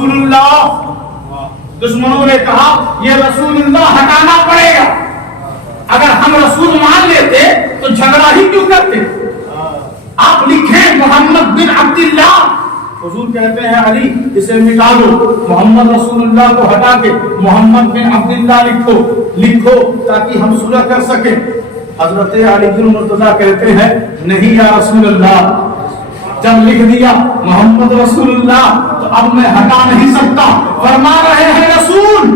رسول اللہ. دشمنوں نے کہا یہ رسول اللہ ہٹانا پڑے گا. اگر ہم رسول مان لیتے تو جھگڑا ہی کیوں کرتے؟ آپ لکھیں محمد بن عبداللہ. حضور کہتے ہیں علی اسے مٹا دو, محمد رسول اللہ کو ہٹا کے محمد بن عبداللہ لکھو تاکہ ہم صلح کر سکیں. حضرت علی بن مرتضیٰ کہتے ہیں نہیں یا رسول اللہ, جب لکھ دیا محمد رسول اللہ تو اب میں ہٹا نہیں سکتا. فرما رہے ہیں رسول,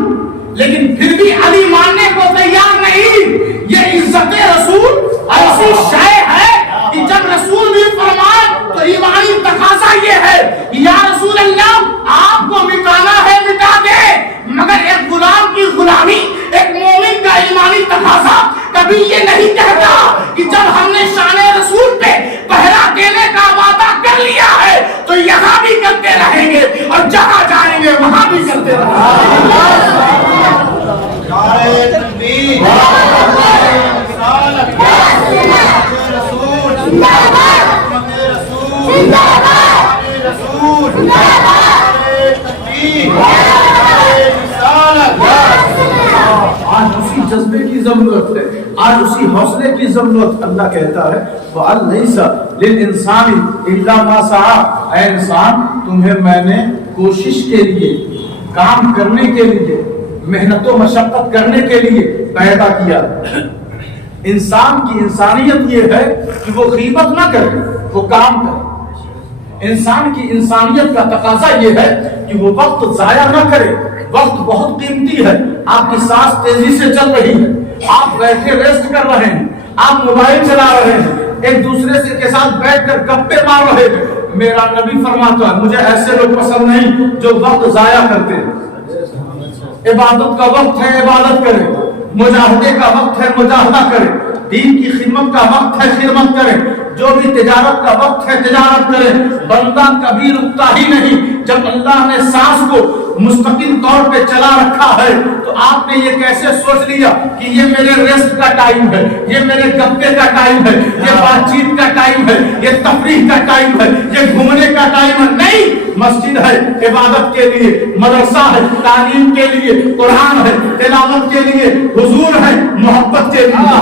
لیکن پھر بھی علی ماننے کو تیار نہیں. یہ عزت رسول ایسی شے ہے کہ جب رسول بھی فرمائے تو ایمانی تقاضا یہ ہے یا رسول اللہ آپ کو مٹانا ہے مٹا دے, مگر ایک غلام کی غلامی, ایک مومن کا ایمانی تقاضا کبھی یہ نہیں کہتا کہ جب ہم نے شان رسول پہ پہرا دینے کا وعدہ کر لیا ہے تو یہاں بھی کرتے رہیں گے اور جہاں جائیں گے وہاں بھی کرتے رہیں آج اسی جذبے کی ضرورت ہے, آج اسی حوصلے کی ضرورت. اللہ کہتا ہے وَأَلَّيْسَ لِلْإِنسَانِ إِلَّا مَا سَعَى, اے انسان تمہیں میں نے کوشش کے لیے, کام کرنے کے لیے, محنت و مشقت کرنے کے لیے پیدا کیا. انسان کی انسانیت یہ ہے کہ وہ غیبت نہ کرے, وہ کام کرے. انسان کی انسانیت کا تقاضا یہ ہے کہ وہ وقت ضائع نہ کرے. وقت بہت قیمتی ہے. آپ کی سانس تیزی سے چل رہی ہے, آپ بیٹھے ریسٹ کر رہے ہیں, آپ موبائل چلا رہے ہیں, ایک دوسرے سے کے ساتھ بیٹھ کر گپے مار رہے ہیں. میرا نبی فرماتا ہے مجھے ایسے لوگ پسند نہیں جو وقت ضائع کرتے ہیں. عبادت کا وقت ہے عبادت کرے, مجاہدے کا وقت ہے مجاہدہ کرے, دین کی خدمت کا وقت ہے خدمت کرے, جو بھی تجارت کا وقت ہے تجارت کرے. بندہ کبھی رکتا ہی نہیں. جب اللہ نے سانس کو مستقل طور پہ چلا رکھا ہے تو آپ نے یہ کیسے سوچ لیا کہ یہ میرے ریسٹ کا ٹائم ہے, یہ میرے گپے کا ٹائم ہے, یہ بات چیت کا ٹائم ہے, یہ تفریح کا ٹائم ہے, یہ گھومنے کا ٹائم ہے. نہیں, مسجد ہے عبادت کے لیے, مدرسہ ہے تعلیم کے لیے, قرآن ہے تلاوت کے لیے, حضور ہے محبت کے لیے,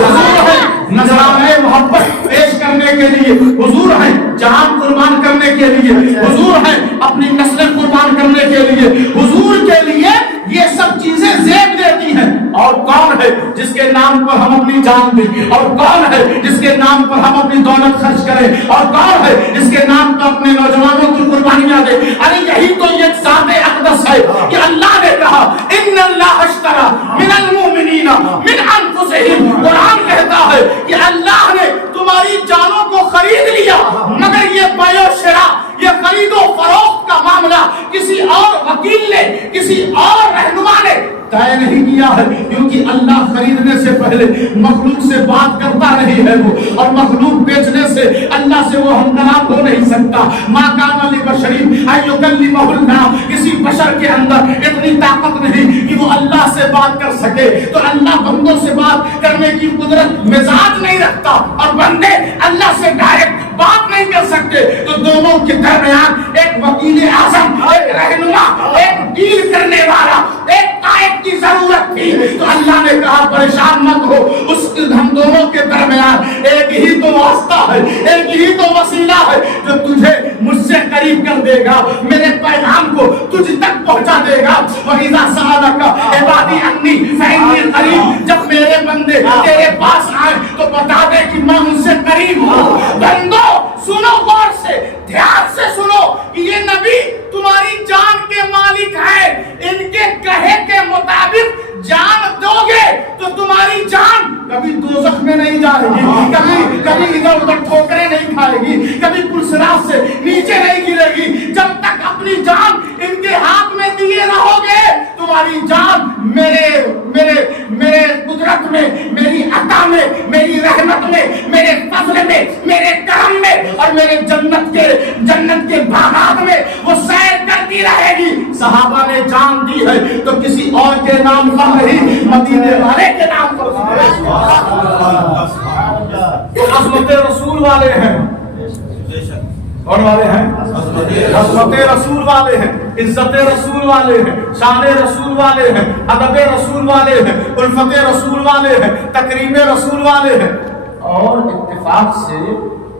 حضور ہے نذرانے محبت پیش کرنے کے لیے, حضور ہے جان قربان کرنے کے لیے, حضور ہے اپنی نسل قربان کرنے کے لیے. حضور کے لیے یہ سب چیزیں زیب دیتی ہیں. اور کون ہے جس کے نام پر ہم اپنی جان دیں, اور کون ہے جس کے نام پر ہم اپنی دولت خرچ کریں, اور کون ہے جس کے نام پر اپنے نوجوانوں کی قربانیاں دیں. ارے یہی تو ایک ذات اقدس ہے کہ اللہ نے کہا ان اللہ اشترى من المؤمنین من انفسہم. قرآن کہتا ہے کہ اللہ نے تمہاری جانوں کو خرید لیا, مگر یہ بیع و شراء, یہ خرید و فروخت کا معاملہ کسی اور وکیل نے, کسی اور رہنما نے طے نہیں کیا ہے, کیونکہ اللہ خریدنے سے پہلے مخلوق سے بات کرتا نہیں ہے وہ, اور مخلوق بیچنے سے اللہ سے وہ ہم کلام ہو نہیں سکتا. ما کان لبشر ان یکلمہ اللہ, کسی بشر کے اندر اتنی طاقت نہیں کہ وہ اللہ سے بات کر سکے. تو اللہ بندوں سے بات کرنے کی قدرت مزاج نہیں رکھتا, اور بندے اللہ سے ڈائریکٹ بات نہیں کر سکتے. تو دونوں کے درمیان ایک وکیل اعظم, ایک رہنما, ایک ڈیل کرنے والا, ایک قائد کی ضرورت تھی. تو اللہ نے کہا پریشان مت ہو, اس ہم دونوں کے درمیان ایک ہی تو واسطہ ہے, ایک ہی تو وسیلہ ہے جو تجھے مجھ سے قریب کر دے گا, میرے پیغام کو تجھ تک پہنچا دے گا. وَإِذَا سَأَلَكَ عِبَادِي عَنِّي فَإِنِّي قَرِيبٌ, جب میرے بندے تیرے پاس آئے تو بتا دے کہ میں ان سے قریب ہوں. بندو سنو غور سے, دھیان سے سنو کہ یہ نبی تمہاری جان کے مالک ہے. ان کے کہے کے مطابق جان دو گے تو تمہاری جان کبھی دوزخ میں نہیں جائے گی, کبھی ادھر ادھر ٹھوکریں نہیں کھائے گی, کبھی پلسرات سے نیچے نہیں گرے گی. جب تک اپنی جان ان کے ہاتھ میں دیے رہو گے تمہاری جان میرے قدرت میں, میری عطا میں, میری رحمت میں, میرے فضل میں, میرے کرم میں, اور میرے جنت کے باغات میں وہ سیر کرتی رہے گی. صحابہ نے جان دی ہے تو کسی اور کے نام پر نہیں, مدینے والے کے نام پر. عظمت رسول والے ہیں. کون والے ہیں؟ عظمت رسول والے ہیں، عزت رسول والے ہیں، شان رسول والے ہیں، ادب رسول والے ہیں، الفت رسول والے ہیں، تکریم رسول والے ہیں۔ اور اتفاق سے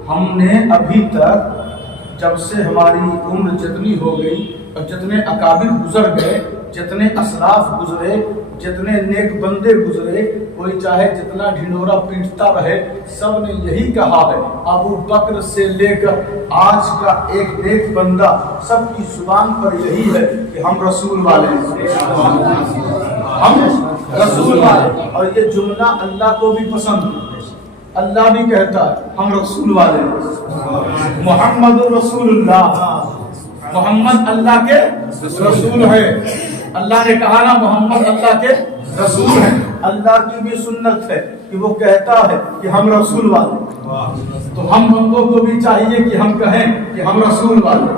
ہم نے ابھی تک جب سے ہماری عمر جتنی ہو گئی اور جتنے اکابر گزر گئے، جتنے اسلاف گزرے، جتنے نیک بندے گزرے، کوئی چاہے جتنا ڈھنڈورا پیٹتا رہے، سب نے یہی کہا ہے، ابو بکر سے لے کر آج کا ایک نیک بندہ، سب کی زبان پر یہی ہے کہ ہم رسول والے ہیں، ہم رسول والے۔ اور یہ جملہ اللہ کو بھی پسند ہے، اللہ بھی کہتا ہے ہم رسول والے ہیں۔ محمد رسول اللہ، محمد اللہ کے رسول ہے۔ اللہ نے کہا نا محمد اللہ کے رسول ہیں۔ اللہ کی بھی سنت ہے کہ وہ کہتا ہے کہ ہم رسول والے ہیں، تو ہم بندوں کو بھی چاہیے کہ ہم کہیں کہ ہم رسول والے۔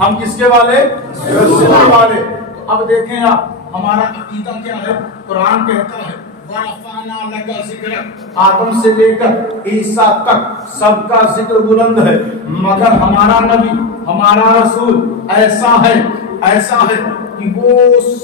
ہم کس کے والے؟ رسول والے۔ تو اب دیکھیں آپ ہمارا عقیدہ کیا ہے۔ قرآن کہتا ہے وَرَفَعْنَا لَكَ ذِكْرَكَ، آدم سے لے کر عیسیٰ تک سب کا ذکر بلند ہے، مگر ہمارا نبی، ہمارا رسول ایسا ہے کہ وہ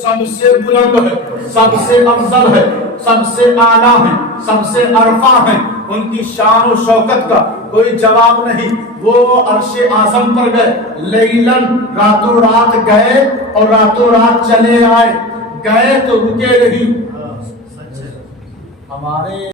سب سے بلند ہے، سب سے افضل ہے، سب سے اعلیٰ ہے، سب سے ارفع ہے۔ ان کی شان و شوکت کا کوئی جواب نہیں۔ وہ عرش اعظم پر گئے، لیلن، راتوں رات گئے اور راتوں رات چلے آئے، گئے تو رکے نہیں۔ ہمارے